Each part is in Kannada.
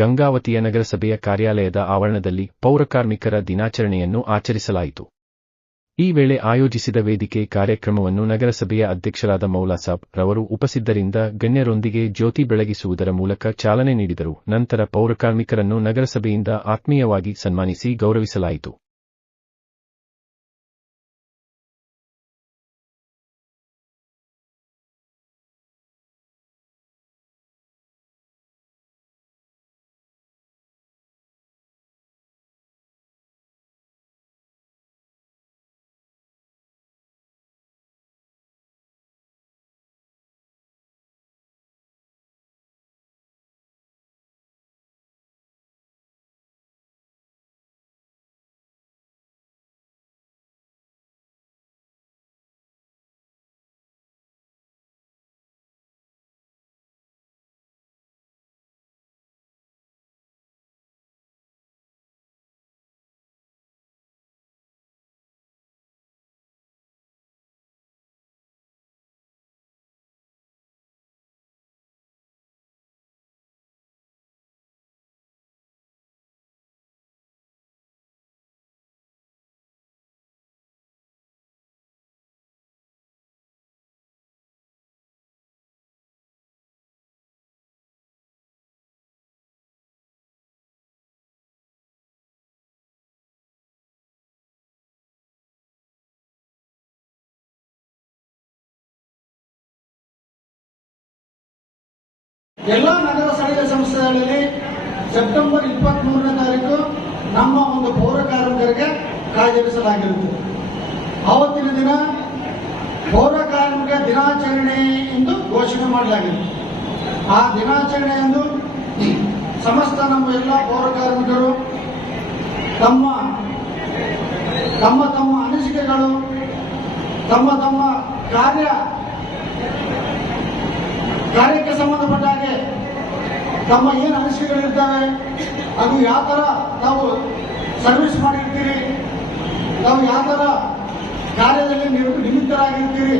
ಗಂಗಾವತಿಯ ನಗರಸಭೆಯ ಕಾರ್ಯಾಲಯದ ಆವರಣದಲ್ಲಿ ಪೌರಕಾರ್ಮಿಕರ ದಿನಾಚರಣೆಯನ್ನು ಆಚರಿಸಲಾಯಿತು. ಈ ವೇಳೆ ಆಯೋಜಿಸಿದ ವೇದಿಕೆ ಕಾರ್ಯಕ್ರಮವನ್ನು ನಗರಸಭೆಯ ಅಧ್ಯಕ್ಷರಾದ ಮೌಲಾಸಾಬ್ ರವರು ಉಪಸಿದ್ದರಿಂದ ಗಣ್ಯರೊಂದಿಗೆ ಜ್ಯೋತಿ ಬೆಳಗಿಸುವುದರ ಮೂಲಕ ಚಾಲನೆ ನೀಡಿದರು. ನಂತರ ಪೌರಕಾರ್ಮಿಕರನ್ನು ನಗರಸಭೆಯಿಂದ ಆತ್ಮೀಯವಾಗಿ ಸನ್ಮಾನಿಸಿ ಗೌರವಿಸಲಾಯಿತು. ಎಲ್ಲ ನಗರ ಸ್ಥಳೀಯ ಸಂಸ್ಥೆಗಳಲ್ಲಿ ಸೆಪ್ಟೆಂಬರ್ ಇಪ್ಪತ್ತ್ ಮೂರನೇ ತಾರೀಕು ನಮ್ಮ ಒಂದು ಪೌರ ಕಾರ್ಮಿಕರಿಗೆ ಕಾಯ್ದಿರಿಸಲಾಗಿರುತ್ತದೆ. ಆವತ್ತಿನ ದಿನ ಪೌರ ಕಾರ್ಮಿಕ ದಿನಾಚರಣೆ ಎಂದು ಘೋಷಣೆ ಮಾಡಲಾಗಿದೆ. ಆ ದಿನಾಚರಣೆಯಂದು ಸಮಸ್ತ ನಮ್ಮ ಎಲ್ಲ ಪೌರ ಕಾರ್ಮಿಕರು ತಮ್ಮ ತಮ್ಮ ತಮ್ಮ ಅನಿಸಿಕೆಗಳು, ತಮ್ಮ ತಮ್ಮ ಕಾರ್ಯ ಕಾರ್ಯಕ್ಕೆ ಸಂಬಂಧಪಟ್ಟ ಹಾಗೆ ತಮ್ಮ ಏನು ಅನಿಸಿಕೆಗಳಿರ್ತವೆ ಅದು ಯಾವ ಥರ ನಾವು ಸರ್ವಿಸ್ ಮಾಡಿರ್ತೀರಿ ನಾವು ಯಾವ ಥರ ಕಾರ್ಯದಲ್ಲಿ ನಿಮಿತ್ತರಾಗಿರ್ತೀರಿ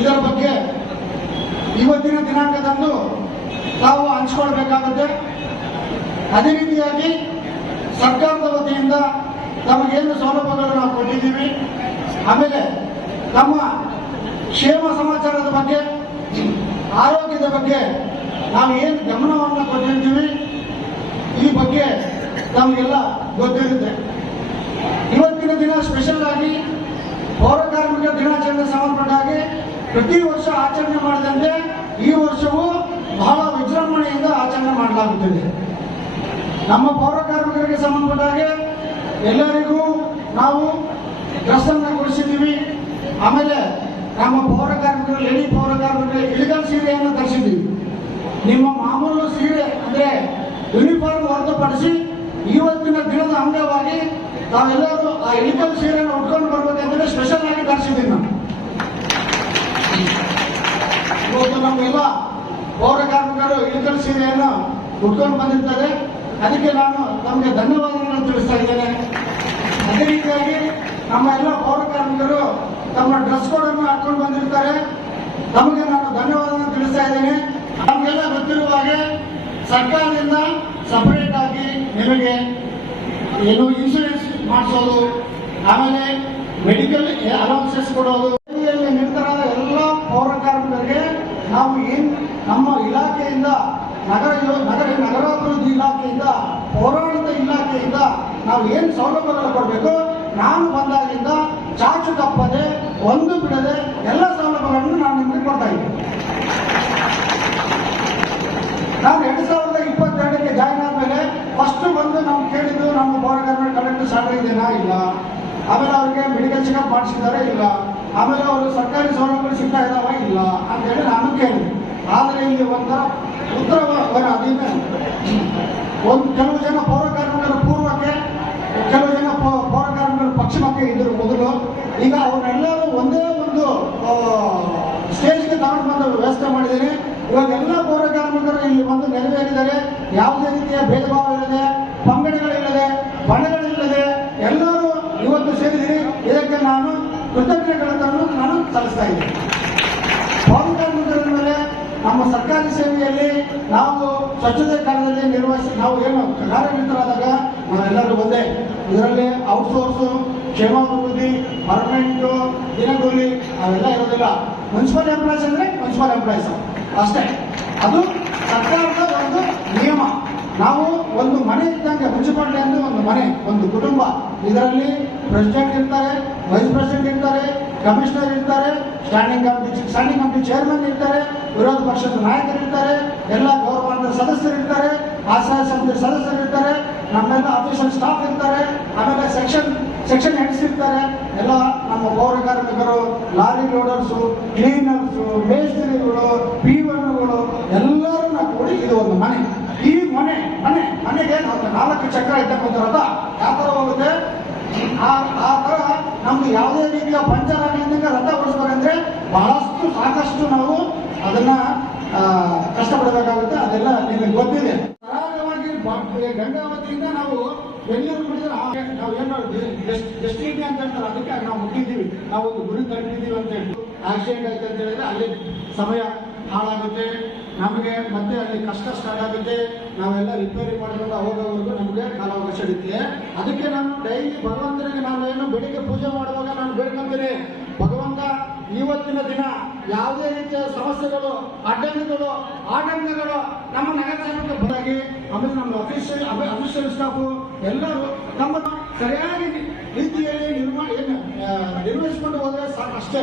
ಇದರ ಬಗ್ಗೆ ಇವತ್ತಿನ ದಿನಾಂಕದಂದು ನಾವು ಹಂಚ್ಕೊಳ್ಬೇಕಾಗುತ್ತೆ. ಅದೇ ರೀತಿಯಾಗಿ ಸರ್ಕಾರದ ವತಿಯಿಂದ ನಮಗೇನು ಸೌಲಭ್ಯಗಳು ನಾವು ಕೊಟ್ಟಿದ್ದೀವಿ. ಆಮೇಲೆ ನಮ್ಮ ಕ್ಷೇಮ ಸಮಾಚಾರದ ಬಗ್ಗೆ ಆರೋಗ್ಯದ ಬಗ್ಗೆ ನಾವು ಏನು ಗಮನವನ್ನು ಕೊಟ್ಟಿರ್ತೀವಿ, ಈ ಬಗ್ಗೆ ನಮಗೆಲ್ಲ ಗೊತ್ತಿರುತ್ತೆ. ಇವತ್ತಿನ ದಿನ ಸ್ಪೆಷಲ್ ಆಗಿ ಪೌರ ಕಾರ್ಮಿಕ ದಿನಾಚರಣೆ ಸಂಬಂಧಪಟ್ಟ ಪ್ರತಿ ವರ್ಷ ಆಚರಣೆ ಮಾಡಿದಂತೆ ಈ ವರ್ಷವೂ ಬಹಳ ವಿಜೃಂಭಣೆಯಿಂದ ಆಚರಣೆ ಮಾಡಲಾಗುತ್ತಿದೆ. ನಮ್ಮ ಪೌರ ಕಾರ್ಮಿಕರಿಗೆ ಸಂಬಂಧಪಟ್ಟ ಎಲ್ಲರಿಗೂ ನಾವು ಡ್ರೆಸ್ ಅನ್ನ ಕೊಡಿಸಿದ್ದೀವಿ ಆಮೇಲೆ ನಮ್ಮ ಪೌರ ಕಾರ್ಮಿಕರು ಲೇಡಿ ಪೌರ ಕಾರ್ಮಿಕರು ಇಳಿಗಲ್ ಸೀರೆಯನ್ನು ಧರಿಸಿದ್ದೀವಿ ನಿಮ್ಮ ಮಾಮೂಲು ಸೀರೆ ಅಂದ್ರೆ ಯೂನಿಫಾರ್ಮ್ ಹೊರತುಪಡಿಸಿ ಇವತ್ತಿನ ದಿನದ ಅಂಗವಾಗಿ ನಾವೆಲ್ಲರೂ ಆ ಇಳಿಕಲ್ ಸೀರೆಯನ್ನು ಉಟ್ಕೊಂಡು ಬರ್ಬೇಕಂದ್ರೆ ಸ್ಪೆಷಲ್ ಆಗಿ ಧರಿಸಿದ್ದೀವಿ ನಾವು. ಇವತ್ತು ನಮ್ಮೆಲ್ಲ ಪೌರ ಕಾರ್ಮಿಕರು ಇಳಿಕಲ್ ಸೀರೆಯನ್ನು ಉಟ್ಕೊಂಡು ಬಂದಿರ್ತಾರೆ ಅದಕ್ಕೆ ನಾನು ನಮಗೆ ಧನ್ಯವಾದಗಳನ್ನು ತಿಳಿಸ್ತಾ ಇದ್ದೇನೆ. ಅದೇ ರೀತಿಯಾಗಿ ನಮ್ಮ ಎಲ್ಲ ಪೌರ ಕಾರ್ಮಿಕರು ತಮ್ಮ ಡ್ರೆಸ್ ಕೋಡ್ ಅನ್ನು ಹಾಕೊಂಡು ಬಂದಿರ್ತಾರೆ. ತಮಗೆ ನಾನು ಧನ್ಯವಾದ ತಿಳಿಸ್ತಾ ಇದ್ದೇನೆ. ನಮಗೆಲ್ಲ ಗೊತ್ತಿರುವ ಹಾಗೆ ಸರ್ಕಾರದಿಂದ ಸಪರೇಟ್ ಆಗಿ ನಿಮಗೆ ಏನು ಇನ್ಶೂರೆನ್ಸ್ ಮಾಡಿಸೋದು, ಆಮೇಲೆ ಮೆಡಿಕಲ್ ಅಲೌನ್ಸಸ್ ಕೊಡೋದು. ನಿರತರಾದ ಎಲ್ಲ ಪೌರ ಕಾರ್ಮಿಕರಿಗೆ ನಾವು ಏನ್ ನಮ್ಮ ಇಲಾಖೆಯಿಂದ, ನಗರ ನಗರ, ನಗರಾಭಿವೃದ್ಧಿ ಇಲಾಖೆಯಿಂದ, ಪೌರಾಡಳಿತ ಇಲಾಖೆಯಿಂದ ನಾವು ಏನ್ ಸೌಲಭ್ಯಗಳು ಕೊಡಬೇಕು? ನಾನು ಬಂದಾಗಿಂದ ಚಾಚು ತಪ್ಪದೆ ಒಂದು ಬಿಡದೆ ಎಲ್ಲ ಸೌಲಭ್ಯಗಳನ್ನು ನಾನು ನಿಮಗೆ ಕೊಡ್ತಾ ಇದ್ದೀನಿ. ನಾನು ಎರಡು ಸಾವಿರದ ಇಪ್ಪತ್ತೆರಡಕ್ಕೆ ಜಾಯ್ನ್ ಆದ್ಮೇಲೆ ಫಸ್ಟ್ ಬಂದು ನಾವು ಕೇಳಿದ್ದು, ನಮ್ಮ ಪೌರ ಕಾರ್ಮಿಕ ಕಲೆಕ್ಟರ್ ಸ್ಯಾಲರಿ ಇದೆಯಾ ಇಲ್ಲ. ಆಮೇಲೆ ಅವ್ರಿಗೆ ಮೆಡಿಕಲ್ ಚೆಕಪ್ ಮಾಡಿಸಿದ್ದಾರೆ ಇಲ್ಲ. ಆಮೇಲೆ ಅವರು ಸರ್ಕಾರಿ ಸೌಲಭ್ಯಗಳು ಸಿಗ್ತಾ ಇದಾವ? ಇಲ್ಲ ಅಂತ ಹೇಳಿ ನಾನು ಕೇಳಿದೆ. ಆದರೆ ಇಲ್ಲಿ ಒಂಥರ ಉತ್ತರ ಅದೇನೆ ಒಂದು ಕೆಲವು ಜನ ಪೌರ ಕಾರ್ಮಿಕರ ಪೂರ್ವಕ್ಕೆ, ಕೆಲವು ಜನ ಪೌರ ಕಾರ್ಮಿಕರು ಪಶ್ಚಿಮಕ್ಕೆ ಇದ್ರು ಮೊದಲು. ಈಗ ಅವರೆಲ್ಲರೂ ಒಂದೇ ಒಂದು ಆ, ಸ್ಟೇಜ್ಗೆ ತಗೊಂಡು ಬಂದು ವ್ಯವಸ್ಥೆ ಮಾಡಿದ್ದೀನಿ. ಇವಾಗ ಎಲ್ಲ ಪೌರ ಕಾರ್ಮಿಕರು ಇಲ್ಲಿ ಬಂದು ನೆರವೇರಿದ್ದಾರೆ ಯಾವುದೇ ರೀತಿಯ ಭೇದ ಭಾವ ಇಲ್ಲದೆ ಪಂಗಡಗಳಿಲ್ಲದೆ, ಬಣಗಳಿಲ್ಲದೆ ಎಲ್ಲರೂ ಇವತ್ತು ಸೇರಿದಿರಿ ಇದಕ್ಕೆ ನಾನು ಕೃತಜ್ಞತೆಗಳನ್ನು ನಾನು ಸಲ್ಲಿಸ್ತಾ ಇದ್ದೀನಿ. ಪೌರ ಕಾರ್ಮಿಕರ ಮೇಲೆ ನಮ್ಮ ಸರ್ಕಾರಿ ಸೇವೆಯಲ್ಲಿ ನಾವು ಸ್ವಚ್ಛತೆ ಕಾರ್ಯದಲ್ಲಿ ನಿರ್ವಹಿಸಿ ನಾವು ಏನು ಕಾರ್ಯನಿರತರಾದಾಗ ನಾವೆಲ್ಲರೂ ಒಂದೇ. ಇದರಲ್ಲಿ ಔಟ್ಸೋರ್ಸು ಕ್ಷೇಮಾಭಿವೃದ್ಧಿ ಪರ್ಮನೆಂಟು ದಿನಗೂಲಿ, ಅವೆಲ್ಲ ಇರೋದಿಲ್ಲ. ಮುನ್ಸಿಪಲ್ ಎಂಪ್ಲಾಯ್ಸ್ ಅಂದ್ರೆ ಮುನ್ಸಿಪಲ್ ಎಂಪ್ಲಾಯ್ಸ್ ಅಷ್ಟೇ. ಅದು ಸರ್ಕಾರದ ಒಂದು ನಿಯಮ. ನಾವು ಒಂದು ಮನೆ ಇದ್ದಂಗೆ ಮುನ್ಸಿಪಾಲಿಟಿ ಅಂದ್ರೆ ಒಂದು ಮನೆ, ಒಂದು ಕುಟುಂಬ. ಇದರಲ್ಲಿ ಪ್ರೆಸಿಡೆಂಟ್ ಇರ್ತಾರೆ ವೈಸ್ ಪ್ರೆಸಿಡೆಂಟ್ ಇರ್ತಾರೆ ಕಮಿಷನರ್ ಇರ್ತಾರೆ standing committee standing committee chairman ಇರ್ತಾರೆ, ವಿರೋಧ ಪಕ್ಷದ ನಾಯಕರು ಇರ್ತಾರೆ ಎಲ್ಲ ಗೌರವಾನ್ವಿತ ಸದಸ್ಯರು ಇರ್ತಾರೆ ಆಶ್ರಯ ಸಮಿತಿ ಸದಸ್ಯರು ಇರ್ತಾರೆ, ನಮ್ಮೆಲ್ಲ ಅಫಿಷಿಯಲ್ ಸ್ಟಾಫ್ ಇರ್ತಾರೆ, ಆಮೇಲೆ ಸೆಕ್ಷನ್ ಸೆಕ್ಷನ್ ಹೆಡ್ಸ್ ಇರ್ತಾರೆ. ಎಲ್ಲ ನಮ್ಮ ಪೌರ ಕಾರ್ಮಿಕರು, ಲಾರಿ ಲೋಡರ್ಸು ಕ್ಲೀನರ್ಸು ಮೇಸ್ತ್ರಿಗಳು ಪೀವನ್ಗಳು ಎಲ್ಲರನ್ನ ಕೂಡಿ ಇದು ಒಂದು ಮನೆ. ಈ ಮನೆ ಮನೆ, ಮನೆಗೆ ನಾಲ್ಕು ಚಕ್ರ ಇರ್ತಕ್ಕಂಥ ರಥ ಯಾವ ಥರ ಹೋಗುತ್ತೆ? ಆ ಆ ಥರ ನಮ್ಗೆ ಯಾವುದೇ ರೀತಿಯ ಪಂಚರ್ ಆಗಲಿದ್ದಂಗೆ ರಥ ಓಡಿಸ್ಬೇಕಂದ್ರೆ ಬಹಳಷ್ಟು ಸಾಕಷ್ಟು ನಾವು ಅದನ್ನ ಕಷ್ಟಪಡಬೇಕಾಗುತ್ತೆ, ಅದೆಲ್ಲ ನಿಮಗೆ ಗೊತ್ತಿದೆ. ಸರಾಗವಾಗಿ ಗಂಗಾವತಿಯಿಂದ ನಾವು ಬೆಂಗಳೂರು ಬಿಡಿದ್ರೆ ನಾವು ಏನ್ ಮಾಡಿದ್ವಿ ಡೆಸ್ಟಿನಿ ಅಂತ ಹೇಳ್ತಾರೆ, ಅದಕ್ಕೆ ನಾವು ಮುಟ್ಟಿದ್ದೀವಿ. ನಾವು ಒಂದು ಗುರಿ ತಲುಪಿದ್ದೀವಿ ಅಂತ ಹೇಳಿ ಆಕ್ಸಿಡೆಂಟ್ ಆಯ್ತು ಅಂತ ಹೇಳಿದ್ರೆ ಅಲ್ಲಿ ಸಮಯ ಹಾಳಾಗುತ್ತೆ. ನಮಗೆ ಮತ್ತೆ ಅಲ್ಲಿ ಕಷ್ಟ ಸ್ಟಾರ್ಟ್ ಆಗುತ್ತೆ. ನಾವೆಲ್ಲ ರಿಪೇರಿ ಮಾಡ್ಕೊಂಡು ಹೋಗೋವರೆಗೂ ನಮಗೆ ಕಾಲಾವಕಾಶ ಇರುತ್ತೆ. ಅದಕ್ಕೆ ನಾನು ಡೈಲಿ ಭಗವಂತನಿಗೆ ನಾನು ಏನು ಬೆಳಿಗ್ಗೆ ಪೂಜೆ ಮಾಡುವಾಗ ನಾನು ಬೇಡ್ಕೊಂತೀನಿ. ಭಗವಂತ ಇವತ್ತಿನ ದಿನ ಯಾವುದೇ ರೀತಿಯ ಸಮಸ್ಯೆಗಳು ಅಡ್ಡಗಳು ಆಟಂಕಗಳು ನಮ್ಮ ನಗರಸಭೆಗೆ ಬದಲಾಗಿ ಆಮೇಲೆ ನಮ್ಮ ಅಫಿಷಿಯಲ್ ಅಫಿಷಿಯಲ್ ಸ್ಟಾಫು ಎಲ್ಲರೂ ತಮ್ಮ ಸರಿಯಾಗಿ ರೀತಿಯಲ್ಲಿ ನಿರ್ಮಾಣ ನಿರ್ವಹಿಸಿಕೊಂಡು ಹೋದ್ರೆ ಸಾಕು ಅಷ್ಟೇ.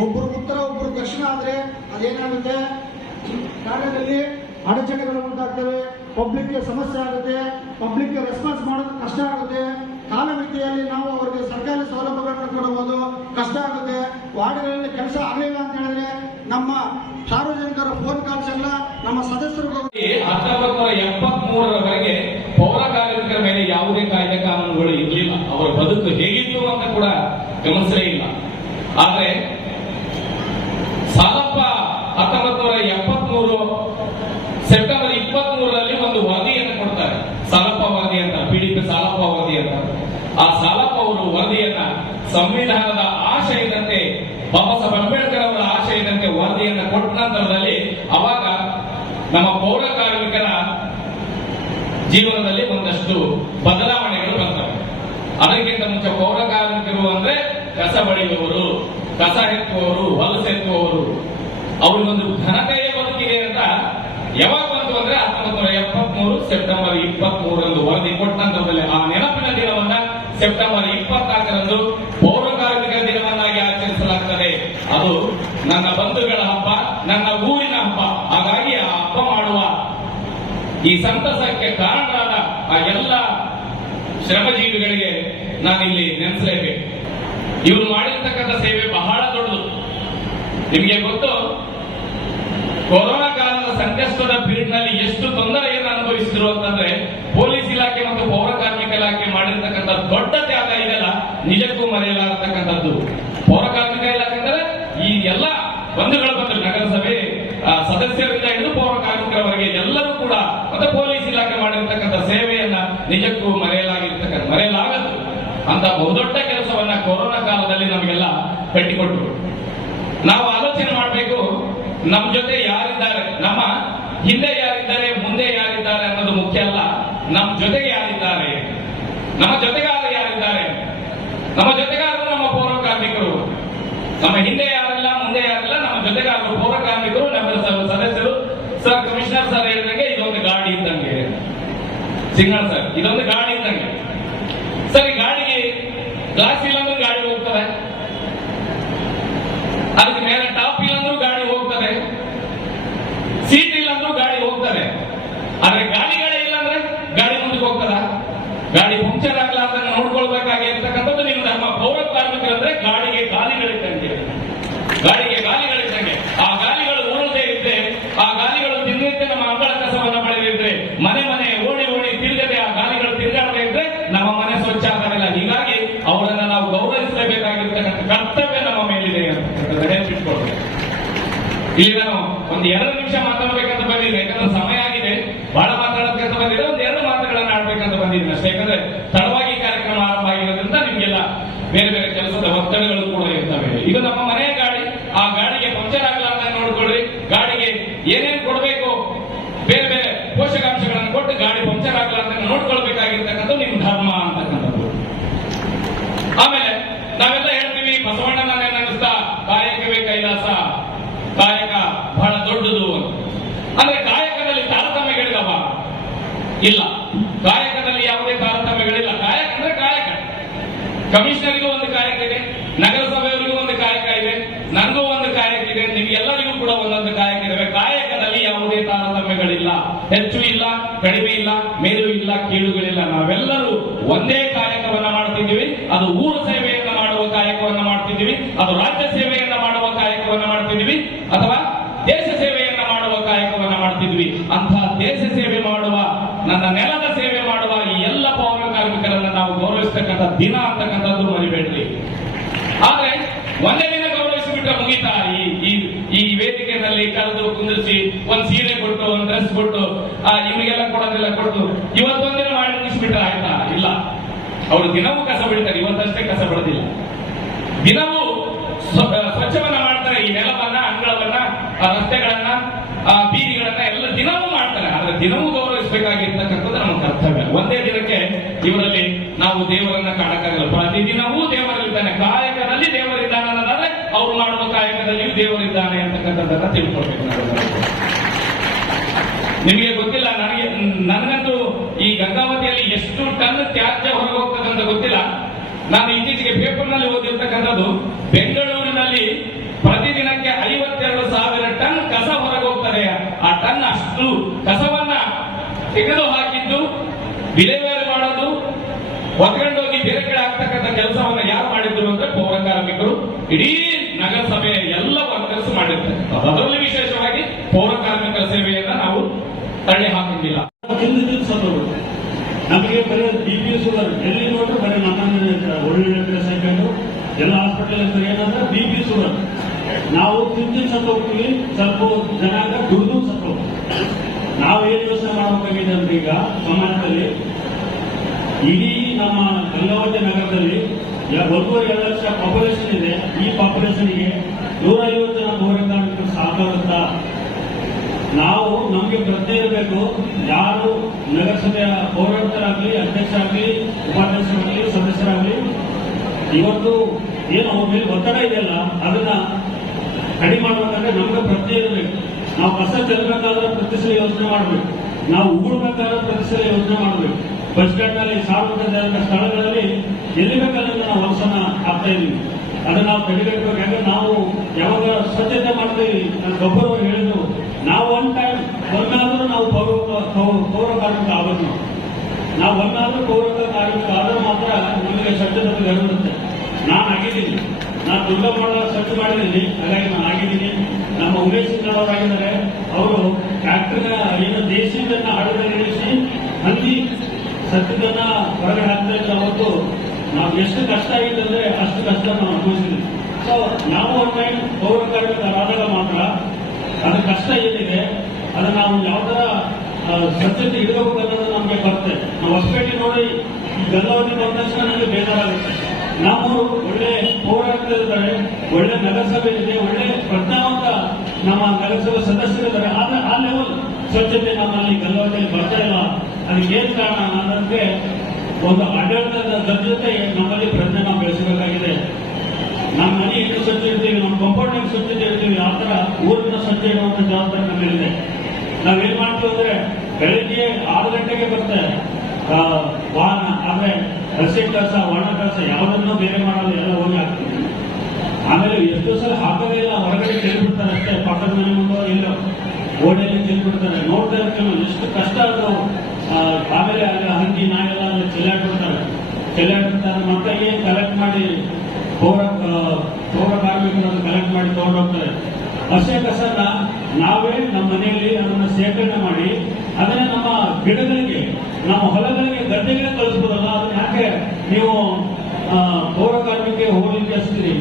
ಒಬ್ಬರು ಉತ್ತರ ಒಬ್ಬರು ದಕ್ಷಿಣ ಆದ್ರೆ ಅದೇನಾಗುತ್ತೆ? ಕಾರ್ಯದಲ್ಲಿ ಅಡಚಣೆಗಳು ಪಬ್ಲಿಕ್ಗೆ ಸಮಸ್ಯೆ ಆಗುತ್ತೆ, ಪಬ್ಲಿಕ್ಗೆ ರೆಸ್ಪಾನ್ಸ್ ಮಾಡೋದು ಕಷ್ಟ ಆಗುತ್ತೆ. ಕಾಲಮಿತಿಯಲ್ಲಿ ನಾವು ಅವರಿಗೆ ಸರ್ಕಾರಿ ಸೌಲಭ್ಯಗಳನ್ನು ಕೊಡಬಹುದು, ಕಷ್ಟ ಆಗುತ್ತೆ. ವಾರ್ಡ್ಗಳಲ್ಲಿ ಕೆಲಸ ಆಗಲಿಲ್ಲ ಅಂತ ಹೇಳಿದ್ರೆ ನಮ್ಮ ಸಾರ್ವಜನಿಕರ ಫೋನ್ ಕಾಲ್ಸ್ ಎಲ್ಲ ನಮ್ಮ ಸದಸ್ಯರು ಹತ್ತೊಂಬತ್ತು ಎಪ್ಪತ್ತ್ ಮೂರರವರೆಗೆ ಪೌರ ಕಾರ್ಮಿಕರ ಮೇಲೆ ಯಾವುದೇ ಕಾಯ್ದೆ ಕಾನೂನುಗಳು ಇರಲಿಲ್ಲ. ಅವರ ಬದುಕು ಹೇಗಿತ್ತು ಅಂತ ಕೂಡ ಗಮನಿಸಲೇ ಇಲ್ಲ. ಆದ್ರೆ ಸಾಲಪ್ಪ ಹತ್ತೊಂಬತ್ತು ನೂರ ಎಪ್ಪತ್ತ್ ಮೂರು ಸೆಪ್ಟೆಂಬರ್ ಇಪ್ಪತ್ತ್ ಮೂರರಲ್ಲಿ ಒಂದು ವರದಿಯನ್ನು ಕೊಡ್ತಾರೆ ಸಾಲಪ್ಪ ವರದಿ ಅಂತ ಪಿಡಿಪಿ ಸಾಲಪ್ಪ ವರದಿ ಅಂತ ಆ ಸಾಲಪ್ಪ ಅವರು ವರದಿಯನ್ನ ಸಂವಿಧಾನದ ಆಶಯದಂತೆ, ಬಾಬಾ ಸಾಹೇಬ್ ಅಂಬೇಡ್ಕರ್ ಅವರ ಆಶಯದಂತೆ ವರದಿಯನ್ನು ಕೊಟ್ಟ ನಂತರದಲ್ಲಿ ಅವಾಗ ನಮ್ಮ ಪೌರ ಕಾರ್ಮಿಕರ ಜೀವನದಲ್ಲಿ ಒಂದಷ್ಟು ಬದಲಾವಣೆಗಳು ಬರ್ತವೆ ಅದಕ್ಕಿಂತ ಮುಂಚೆ ಪೌರ ಕಾರ್ಮಿಕರು ಅಂದ್ರೆ ಕಸ ಬಳಿಯುವವರು ಕಸ ಎತ್ತುವವರು ಹೊಲಸೆತ್ತುವವರು ಅವ್ರಿಗೊಂದು ಘನತೆಯ ಬದುಕಿದೆ ಅಂತ ಯಾವಾಗ ಬಂತು ಅಂದ್ರೆ ಹತ್ತೊಂಬತ್ತು ನೂರ ಎಪ್ಪತ್ಮೂರು ಸೆಪ್ಟೆಂಬರ್ ಇಪ್ಪತ್ತ್ ಮೂರರಂದು ವರದಿ ಕೊಟ್ಟ ನಂತರದಲ್ಲಿ ಆ ನೆನಪಿನ ದಿನವನ್ನ ಸೆಪ್ಟೆಂಬರ್ ಇಪ್ಪತ್ನಾಲ್ಕರಂದು ಪೌರ ಕಾರ್ಮಿಕರ ದಿನವನ್ನಾಗಿ ಆಚರಿಸಲಾಗ್ತದೆ ಅದು ನನ್ನ ಬಂಧುಗಳ ಹಬ್ಬ, ನನ್ನ ಊರಿನ ಹಬ್ಬ. ಹಾಗಾಗಿ ಆ ಹಬ್ಬ ಮಾಡುವ ಈ ಸಂತಸಕ್ಕೆ ಕಾರಣರಾದ ಆ ಎಲ್ಲ ಶ್ರಮಜೀವಿಗಳಿಗೆ ನಾನಿಲ್ಲಿ ನೆನೆಸಲೇಬೇಕು. ಇವರು ಮಾಡಿರ್ತಕ್ಕಂಥ ಸೇವೆ ಬಹಳ ದೊಡ್ಡದು. ನಿಮಗೆ ಗೊತ್ತು, ಕೊರೋನಾ ಕಾಲದ ಸಂಕಷ್ಟದ ಪೀರಿಯಡ್ನಲ್ಲಿ ಎಷ್ಟು ತೊಂದರೆಯನ್ನು ಅನುಭವಿಸಿದ್ರು ಅಂತಂದ್ರೆ ಪೊಲೀಸ್ ಇಲಾಖೆ ಮತ್ತು ಪೌರ ಕಾರ್ಮಿಕ ಇಲಾಖೆ ಮಾಡಿರ್ತಕ್ಕಂಥ ದೊಡ್ಡ ತ್ಯಾಗ ಇದೆಲ್ಲ ನಿಜಕ್ಕೂ ಮರೆಯಲಾಗತಕ್ಕಂಥದ್ದು ಪೌರ ಕಾರ್ಮಿಕ ಇಲಾಖೆ ಅಂದ್ರೆ ಈ ಎಲ್ಲ ಬಂಧುಗಳು ಬಂದರು ನಗರಸಭೆ ಆ, ಸದಸ್ಯರಿಂದ ಹಿಡಿದು ಪೌರ ಕಾರ್ಮಿಕರವರೆಗೆ ಎಲ್ಲರೂ ಕೂಡ ಮತ್ತೆ ಪೊಲೀಸ್ ಇಲಾಖೆ ಮಾಡಿರ್ತಕ್ಕಂಥ ಸೇವೆಯನ್ನ ನಿಜಕ್ಕೂ ಮರೆಯಲಾಗಿರ್ತಕ್ಕಂಥ ಮರೆಯಲಾಗದು. ಅಂತ ಬಹುದೊಡ್ಡ ಕೆಲಸವನ್ನ ಕೊರೋನಾ ಕಾಲದಲ್ಲಿ ನಮಗೆಲ್ಲ ಕಟ್ಟಿಕೊಟ್ರು ನಾವು ಆಲೋಚನೆ ಮಾಡಬೇಕು ನಮ್ಮ ಜೊತೆ ಯಾರಿದ್ದಾರೆ, ನಮ್ಮ ಹಿಂದೆ ಯಾರಿದ್ದಾರೆ, ಮುಂದೆ ಯಾರಿದ್ದಾರೆ ಅನ್ನೋದು ಮುಖ್ಯ ಅಲ್ಲ. ನಮ್ಮ ಜೊತೆಗೆ ಯಾರಿದ್ದಾರೆ? ನಮ್ಮ ಜೊತೆಗಾರರು ಯಾರಿದ್ದಾರೆ? ನಮ್ಮ ಜೊತೆಗಾರರು ನಮ್ಮ ಪೌರ ಕಾರ್ಮಿಕರು. ನಮ್ಮ ಹಿಂದೆ ಯಾರಿಲ್ಲ ಮುಂದೆ ಯಾರಿಲ್ಲ ನಮ್ಮ ಜೊತೆಗಾರರು ಪೌರ ಕಾರ್ಮಿಕರು ನಮ್ಮ ಸ- ಸದಸ್ಯರು ಸರ್ ಕಮಿಷನರ್ ಸರ್ ಹೇಳಿದಂಗೆ ಇದೊಂದು ಗಾಡಿ ಇದ್ದಂಗೆ ಸಿಂಗಲ್ ಸರ್ ಇದೊಂದು ಗಾಡಿ ಇದ್ದಂಗೆ ಸರ್ ಈ ಗಾಡಿಗೆ ಗ್ಲಾಸ್ ಇಲ್ಲ ಅಂದ್ರೆ ಗಾಡಿ ಹೋಗ್ತದೆ ಅದಕ್ಕೆ ಮೇಲೆ ಟಾಪ್ ಇಲ್ಲ ಅಂದ್ರೂ ಗಾಡಿ ಹೋಗ್ತದೆ ಸೀಟ್ ಇಲ್ಲ ಅಂದ್ರೂ ಗಾಡಿ ಹೋಗ್ತದೆ ಆದ್ರೆ ಗಾಡಿಗಳೇ ಇಲ್ಲ ಅಂದ್ರೆ ಗಾಡಿ ಮುಂದಕ್ಕೆ ಹೋಗ್ತದ ಗಾಡಿ ಪಂಕ್ಚರ್ ಆಗ್ಲಾರ್ದಂಗೆ ನೋಡ್ಕೊಳ್ಬೇಕಾಗಿರ್ತಕ್ಕಂಥದ್ದು ನೀವು ನಮ್ಮ ಪೌರ ಕಾರ್ಮಿಕರಂದ್ರೆ ಗಾಡಿಗೆ ಗಾಲಿಗಳಿದ್ದಂಗೆ ಗಾಡಿಗೆ ಗಾಲಿಗಳಿದ್ದಂಗೆ ಆ ಗಾಲಿಗಳು ಉರುಳದೆ ಇದ್ರೆ ಆ ಗಾಲಿಗಳು ದಿನನಿತ್ಯ ನಮ್ಮ ಅಂಗಳ ಕಸವನ್ನ ಬೆಳೆದಿದ್ರೆ ಮನೆ ಮನೆ ಓಡಿ ಓಡಿ ತಿರುಗದೆ ಆ ಗಾಲಿಗಳು ತಿರುಗಾಡದೆ ಇದ್ರೆ ನಮ್ಮ ಮನೆ ಸ್ವಚ್ಛ ಆಗೋದಿಲ್ಲ ಹೀಗಾಗಿ ಅವರನ್ನ ನಾವು ಗೌರವಿಸಲೇಬೇಕಾಗಿರ್ತಕ್ಕಂಥ ಕರ್ತವ್ಯ ನಮ್ಮ ಮೇಲಿದೆ ಅಂತ ನೆನಪಿಟ್ಕೊಳ್ಬೇಕು ಇಲ್ಲಿ ನಾನು ಒಂದು ಎರಡು ನಿಮಿಷ ಮಾತಾಡ್ಬೇಕಂತ ಬಂದಿದ್ದೆ ಯಾಕಂದ್ರೆ ಸಮಯ ಆಗಿದೆ ಬಹಳ ಮಾತಾಡಬೇಕಂತ ಬಂದಿದೆ ಒಂದು ಎರಡು ಮಾತುಗಳನ್ನ ಆಡ್ಬೇಕಂತ ಬಂದಿದ್ದೀನಿ ಅಷ್ಟೇ ಯಾಕಂದ್ರೆ ತಡವಾಗಿ ಕಾರ್ಯಕ್ರಮ ಆರಂಭ ಆಗಿರೋದ್ರಿಂದ ನಿಮ್ಗೆಲ್ಲ ಬೇರೆ ಬೇರೆ ಕೆಲಸದ ಒತ್ತಡಗಳು ಕೂಡ ಇರ್ತವೆ ಇದು ನಮ್ಮ ಮನೆಯ ಗಾಡಿ ಆ ಗಾಡಿಗೆ ಪಂಕ್ಚರ್ ಆಗಲಾರ್ದ ನೋಡ್ಕೊಳ್ಳಿ ಗಾಡಿಗೆ ಏನೇನು ಕೊಡಬೇಕು ಬೇರೆ ಬೇರೆ ಪೋಷಕಾಂಶಗಳನ್ನು ಕೊಟ್ಟು ಗಾಡಿ ಇಲ್ಲ ಕಾಯಕದಲ್ಲಿ ಯಾವುದೇ ತಾರತಮ್ಯಗಳಿಲ್ಲ ಕಾಯಕ ಅಂದ್ರೆ ಕಾಯಕ ಕಮಿಷನರ್ಗೂ ಒಂದು ಕಾಯಕ ಇದೆ, ನಗರಸಭೆಯವರಿಗೂ ಒಂದು ಕಾಯಕ ಇದೆ, ನನಗೂ ಒಂದು ಕಾಯಕ ಇದೆ, ನಿಮ್ಗೆಲ್ಲರಿಗೂ ಕೂಡ ಒಂದೊಂದು ಕಾಯಕ ಇದಾವೆ ಕಾಯಕದಲ್ಲಿ ಯಾವುದೇ ತಾರತಮ್ಯಗಳಿಲ್ಲ. ಹೆಚ್ಚು ಇಲ್ಲ, ಕಡಿಮೆ ಇಲ್ಲ, ಮೇಲು ಇಲ್ಲ, ಕೀಳುಗಳಿಲ್ಲ. ನಾವೆಲ್ಲರೂ ಒಂದೇ ಕಾಯಕವನ್ನ ಮಾಡ್ತಿದ್ದೀವಿ. ಅದು ಊರ ಸೇವೆಯನ್ನ ಮಾಡುವ ಕಾಯಕವನ್ನ ಮಾಡ್ತಿದ್ದೀವಿ. ಅದು ರಾಜ್ಯ ಸೇವೆಯನ್ನ ಮಾಡುವ ಕಾಯಕವನ್ನ ಮಾಡ್ತಿದ್ದೀವಿ. ಅಥವಾ ದೇಶ ಸೇವೆಯನ್ನ ಮಾಡುವ ಕಾಯಕವನ್ನ ಮಾಡ್ತಿದ್ವಿ ಅಂತಹ ದೇಶ ಸೇವೆ ಮಾಡುವ, ನನ್ನ ನೆಲದ ಸೇವೆ ಮಾಡುವ ಈ ಎಲ್ಲ ಪೌರ ಕಾರ್ಮಿಕರನ್ನ ನಾವು ಗೌರವಿಸ್ತಕ್ಕಂಥ ದಿನ ಅಂತಕ್ಕಂಥದ್ದು ಮರಿಬೇಡ್ರಿ ಆದ್ರೆ ಒಂದೇ ದಿನ ಗೌರವಿಸಿಬಿಟ್ರೆ ಮುಗಿತಾ ಈ ಈ ಈ ವೇದಿಕೆಯಲ್ಲಿ ಕರೆದು ಒಂದ್ ಸೀರೆ ಕೊಟ್ಟು, ಒಂದ್ ಡ್ರೆಸ್ ಕೊಟ್ಟು, ಆ ಇವ್ರಿಗೆಲ್ಲ ಕೊಡೋದೆಲ್ಲ ಕೊಟ್ಟು, ಇವತ್ತೊಂದಿನ ಮಾಡಿ ಮುಗಿಸ್ಬಿಟ್ರೆ ಆಯ್ತಾ? ಇಲ್ಲ. ಅವರು ದಿನವೂ ಕಸ ಬಿಡ್ತಾರೆ ಇವತ್ತಷ್ಟೇ ಕಸ ಬಿಡೋದಿಲ್ಲ ದಿನವೂ ಸ್ವ- ಸ್ವಚ್ಛವನ್ನ ಮಾಡ್ತಾರೆ, ಈ ನೆಲವನ್ನ, ಅಂಗಳವನ್ನ, ಆ ರಸ್ತೆಗಳನ್ನ, ಆ ಬೀದಿಗಳನ್ನ ಎಲ್ಲ ದಿನವೂ ಮಾಡ್ತಾರೆ. ಆದ್ರೆ ದಿನವೂ ಗೌರವಿಸಬೇಕಾಗಿರ್ತಕ್ಕಂಥದ್ದು ನಮ್ಮ ಕರ್ತವ್ಯ. ಒಂದೇ ದಿನಕ್ಕೆ ಇವರಲ್ಲಿ ನಾವು ದೇವರನ್ನ ಕಾಣಕ್ಕಾಗಲ್ಲ. ಪ್ರತಿದಿನವೂ ದೇವರಿದ್ದಾನೆ ಕಾಯಕದಲ್ಲಿ ದೇವರಿದ್ದಾನೆ. ಮಾಡುವ ಕಾಯಕದಲ್ಲಿಯೂ ದೇವರಿದ್ದಾನೆ ಅಂತಕ್ಕಂಥದ್ದನ್ನ ತಿಳ್ಕೊಳ್ಬೇಕು. ನಿಮಗೆ ಗೊತ್ತಿಲ್ಲ, ನನಗೆ, ನನಗಂತೂ ಈ ಗಂಗಾವತಿಯಲ್ಲಿ ಎಷ್ಟು ಟನ್ ತ್ಯಾಜ್ಯ ಹೊರಗೆ ಅಂತ ಗೊತ್ತಿಲ್ಲ. ನಾನು ಇತ್ತೀಚೆಗೆ ಪೇಪರ್ನಲ್ಲಿ ಓದಿರ್ತಕ್ಕಂಥದ್ದು, ಬೆಂಗಳೂರಿನಲ್ಲಿ ಪ್ರತಿದಿನಕ್ಕೆ ಐವತ್ತೆರಡು ಸಾವಿರ ಟನ್ ಕಸ ಹೊರಗೆ ಹೋಗ್ತದೆ ಆ ಟನ್ ಅಷ್ಟು ಕಸವನ್ನ ತೆಗೆದು ಹಾಕಿದ್ದು, ವಿಲೇವಾರಿ ಮಾಡೋದು, ಹೊತ್ಕೊಂಡೋಗಿ ಬೇರೆ ಕಡೆ ಆಗ್ತಕ್ಕಂಥ ಕೆಲಸವನ್ನ ಯಾರು ಮಾಡಿದ್ರು ಅಂದ್ರೆ ಪೌರ ಕಾರ್ಮಿಕರು ಇಡೀ ನಗರಸಭೆಯ ಎಲ್ಲ ವರ್ಕರ್ಸ್ ಮಾಡಿರ್ತಾರೆ ಅದರಲ್ಲಿ ವಿಶೇಷವಾಗಿ ಪೌರ ಕಾರ್ಮಿಕರ ಸೇವೆಯನ್ನ ನಾವು ತಳ್ಳಿ ಹಾಕಿದ್ದಿಲ್ಲ ತಿಂದು ತಿಂದು ಸತ್ತೋರು ನಮಗೆ ಬರೀ ಬಿ ಪಿ ಶುಗರ್ ಎಲ್ಲಿ ನೋಡ್ರೆ ಬರೀ ನಮ್ಮ ಒಳ್ಳೆ ಸೆಕೆಂಡು ಎಲ್ಲ ಹಾಸ್ಪಿಟಲ್ ಹೆಸರು ಏನಂದ್ರೆ ಬಿ ಪಿ ಶುಗರ್ ನಾವು ತಿಂದು ಸತ್ತು ಹೋಗ್ತೀವಿ ಸ್ವಲ್ಪ ಜನಾಂಗ ದುಡ್ದು ಸತ್ತು ನಾವು ಏನ್ ಯೋಚನೆ ಮಾಡಬೇಕಾಗಿದೆ ಅಂದ್ರೆ ಈಗ ಸಮಾಜದಲ್ಲಿ ಇಡೀ ನಮ್ಮ ಗಂಗಾವತಿ ನಗರದಲ್ಲಿ ಒಂದೂವರೆ ಎರಡು ಲಕ್ಷ ಪಾಪ್ಯುಲೇಷನ್ ಇದೆ. ಈ ಪಾಪ್ಯುಲೇಷನ್ಗೆ ನೂರ ಐವತ್ತು ಜನ ಪೌರ ಸಾಕಾಗುತ್ತ? ನಾವು ನಮಗೆ ಪ್ರಜ್ಞೆ ಇರಬೇಕು. ಯಾರು ನಗರಸಭೆಯ ಪೌರಾಯುಕ್ತರಾಗ್ಲಿ, ಅಧ್ಯಕ್ಷರಾಗ್ಲಿ, ಉಪಾಧ್ಯಕ್ಷರಾಗ್ಲಿ, ಸದಸ್ಯರಾಗ್ಲಿ ಇವತ್ತು ಏನು ಅವ್ರ ಮೇಲೆ ಒತ್ತಡ ಇದೆಯಲ್ಲ, ಅದನ್ನ ಕಡಿಮೆ ಮಾಡ್ಬೇಕಂದ್ರೆ ನಮ್ಗೆ ಪ್ರಜ್ಞೆ ಇರಬೇಕು. ನಾವು ಕಸ ಚೆಲ್ಲಬೇಕಾದ್ರೆ ಪ್ರತಿಸಲ ಯೋಚನೆ ಮಾಡಬೇಕು. ನಾವು ಉಗುಳ್ಬೇಕಾದ್ರೆ ಪ್ರತಿಸಲ ಯೋಚನೆ ಮಾಡಬೇಕು. ಬಸ್ ಸ್ಟ್ಯಾಂಡ್ನಲ್ಲಿ ಸಾರ್ವಜನಿಕ ಸ್ಥಳಗಳಲ್ಲಿ ಎಲ್ಲಿ ಬೇಕಾದ್ರೆ ನಾವು ಹೊಲಸನ್ನ ಹಾಕ್ತಾ ಇದೀವಿ ಅದನ್ನ ನಾವು ತಡೆಗಟ್ಟಬೇಕು ಯಾಕಂದ್ರೆ ನಾವು ಯಾವಾಗ ಸ್ವಚ್ಛತೆ ಮಾಡ್ತೀವಿ ನನ್ನ ಗೊಬ್ಬರವರು ಹೇಳಿದ್ರು. ನಾವು ಒನ್ ಟೈಮ್ ಒನ್ನಾದ್ರೂ ನಾವು ಪೌರ ಪೌರ- ಕಾರ್ಮಿಕ ಆಗಬೇಕು ನಾವು. ಒಂದಾದ್ರೂ ಪೌರ ಕಾರ್ಮಿಕ ಆದ್ರೆ ಮಾತ್ರ ನಮಗೆ ಬಗ್ಗೆ ಅರಿವಿರುತ್ತೆ ನಾನು ಆಗಿದ್ದೀನಿ. ನಾನು ದುರ್ಗ ಮಾಡಿದ ಸ್ವಚ್ಛ ಮಾಡಿದ್ದೀನಿ. ಹಾಗಾಗಿ ನಾನು ಆಗಿದ್ದೀನಿ. ನಮ್ಮ ಉಮೇಶ್ ಸಿಂಗ್ ಅವರಾಗಿದ್ದಾರೆ ಅವರು ಫ್ಯಾಕ್ಟ್ರಿನ ಏನು ದೇಶದನ್ನ ಆಡಳಿತ ನಿರ್ಮಿಸಿ ಹಂದಿ ಸತ್ಯದನ್ನ ಹೊರಗಡೆ ಹಾಕ್ತಾ ಇದ್ದ ಅವತ್ತು ನಾವು ಎಷ್ಟು ಕಷ್ಟ ಆಗಿದೆ ಅಂದ್ರೆ ಅಷ್ಟು ಕಷ್ಟ ನಾವು ಅನುಭವಿಸಿದ್ವಿ. ಸೊ ನಾವು ಒಂದ್ ಪೌರ ಕಾರ್ಮಿಕರಾದಾಗ ಮಾತ್ರ ಅದ್ರ ಕಷ್ಟ ಏನಿದೆ, ಅದನ್ನ ನಾವು ಯಾವ ತರ ಸ್ವಚ್ಛತೆ ಇಡಬೇಕು ಅನ್ನೋದು ನಮಗೆ ಹೊಸಪೇಟೆ ನೋಡಿ ಗಂಗಾವತಿ ಬಂದ ತಕ್ಷಣ ನನಗೆ ಬೇಜಾರಾಗುತ್ತೆ. ನಾವು ಒಳ್ಳೆ ಹೋರಾಡ್ತಿರ್ತಾರೆ ಒಳ್ಳೆ ನಗರಸಭೆ ಇದೆ ಒಳ್ಳೆ ಪ್ರಜ್ಞಾವಂತ ನಮ್ಮ ನಗರಸಭೆ ಸದಸ್ಯರಿದ್ದಾರೆ ಆದ್ರೆ ಆ ಲೆವೆಲ್ ಸ್ವಚ್ಛತೆ ನಮ್ಮಲ್ಲಿ ಗಂಗಾವತಿಯಲ್ಲಿ ಬರ್ತಾ ಇಲ್ಲ. ಅದಕ್ಕೆ ಏನ್ ಕಾರಣ ಅನ್ನೋದಕ್ಕೆ ಒಂದು ಆಡಳಿತದ ಜೊತೆ ನಮ್ಮಲ್ಲಿ ಪ್ರಜ್ಞೆ ನಾವು ಬೆಳೆಸಬೇಕಾಗಿದೆ. ನಮ್ಮ ಮನೆ ಎಷ್ಟು ಸ್ವಚ್ಛ ಇರ್ತೀವಿ ನಮ್ಮ ಕಂಪೌಂಡ್ ಸ್ವಚ್ಛತೆ ಇರ್ತೀವಿ ಆ ತರ ಊರಿನ ಸ್ವಚ್ಛ ಇಡುವಂತ ಜವಾಬ್ದಾರಿ ನಮ್ಮಲ್ಲಿದೆ ನಾವೇನ್ ಮಾಡ್ತೀವಿ ಅಂದ್ರೆ ಬೆಳಿಗ್ಗೆ ಆರು ಗಂಟೆಗೆ ಬರುತ್ತೆ ಆ, ವಾಹನ ಆದ್ರೆ ಹಸಿ ಕೆಲಸ ಒಣ ಕೆಲಸ, ಯಾವುದನ್ನು ಬೇರೆ ಮಾಡೋದು ಎಲ್ಲ ಹೋಗಿ ಆಗ್ತದೆ ಆಮೇಲೆ ಎಷ್ಟು ಸಲ ಹಾಕೋದೇ ಇಲ್ಲ, ಹೊರಗಡೆ ಚೆಲ್ಬಿಡ್ತಾರೆ ಅಷ್ಟೇ ಪಕ್ಕದ ಮನೆ ಮುಂದೆ ಇಲ್ಲ ಓಡೆಯಲ್ಲಿ ಚೆಲ್ಬಿಡ್ತಾರೆ ನೋಡ್ತಾ ಇರ್ತೀವಿ ಎಷ್ಟು ಕಷ್ಟ ಅದು ಆಮೇಲೆ ಅಲ್ಲಿ ಹಂದಿ ನಾಯೆಲ್ಲ ಅಲ್ಲಿ ಚೆಲ್ಲಾಡ್ಬಿಡ್ತಾರೆ. ಚೆಲ್ಲಾಡ್ಬಿಡ್ತಾರೆ, ಮತ್ತೆ ಏನ್ ಕಲೆಕ್ಟ್ ಮಾಡಿ ಪೌರ ಪೌರ ಕಾರ್ಮಿಕರನ್ನು ಕಲೆಕ್ಟ್ ಮಾಡಿ ತಗೊಂಡೋಗ್ತಾರೆ. ಹಸೆ ಕಸನ ನಾವೇ ನಮ್ಮ ಮನೆಯಲ್ಲಿ ಅದನ್ನು ಶೇಖರಣೆ ಮಾಡಿ, ಅದನ್ನ ನಮ್ಮ ಗಿಡಗಳಿಗೆ ನಮ್ಮ ಹೊಲಗಳಿಗೆ ಗದ್ದೆಗಳೇ ಕಳಿಸ್ಬೋದಲ್ಲ ಅದನ್ನ ಯಾಕೆ ನೀವು ಪೌರ ಕಾರ್ಮಿಕ ಹೋಗಲಿಕ್ಕೆ ಹಚ್ತೀರಿ?